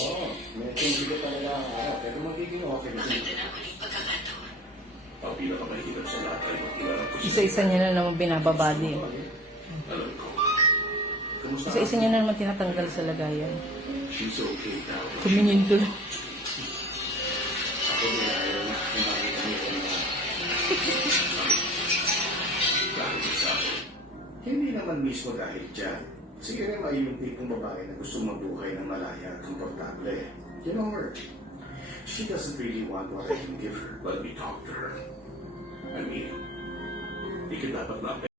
Oo, may hindi ka talaga pero magiging okay na Bakit na ulit pagkakataon? ang pinakamahirap sa lahat ay makilarap ko Isa-isa niya na naman binababadi. Alam ko. Kamusta? Isa-isa niya na naman tinatanggal sa lagayan. She's okay now. Tumingin doon. Ako nila ayaw na kumain kami ko na bakit sa akin. Hindi naman mismo dahil dyan. Sige rin ay yung tipong babae na gusto mabuhay ng malaya at komportable. You know her. She doesn't really want what I can give her. Let me talk to her. I mean, di ka dapat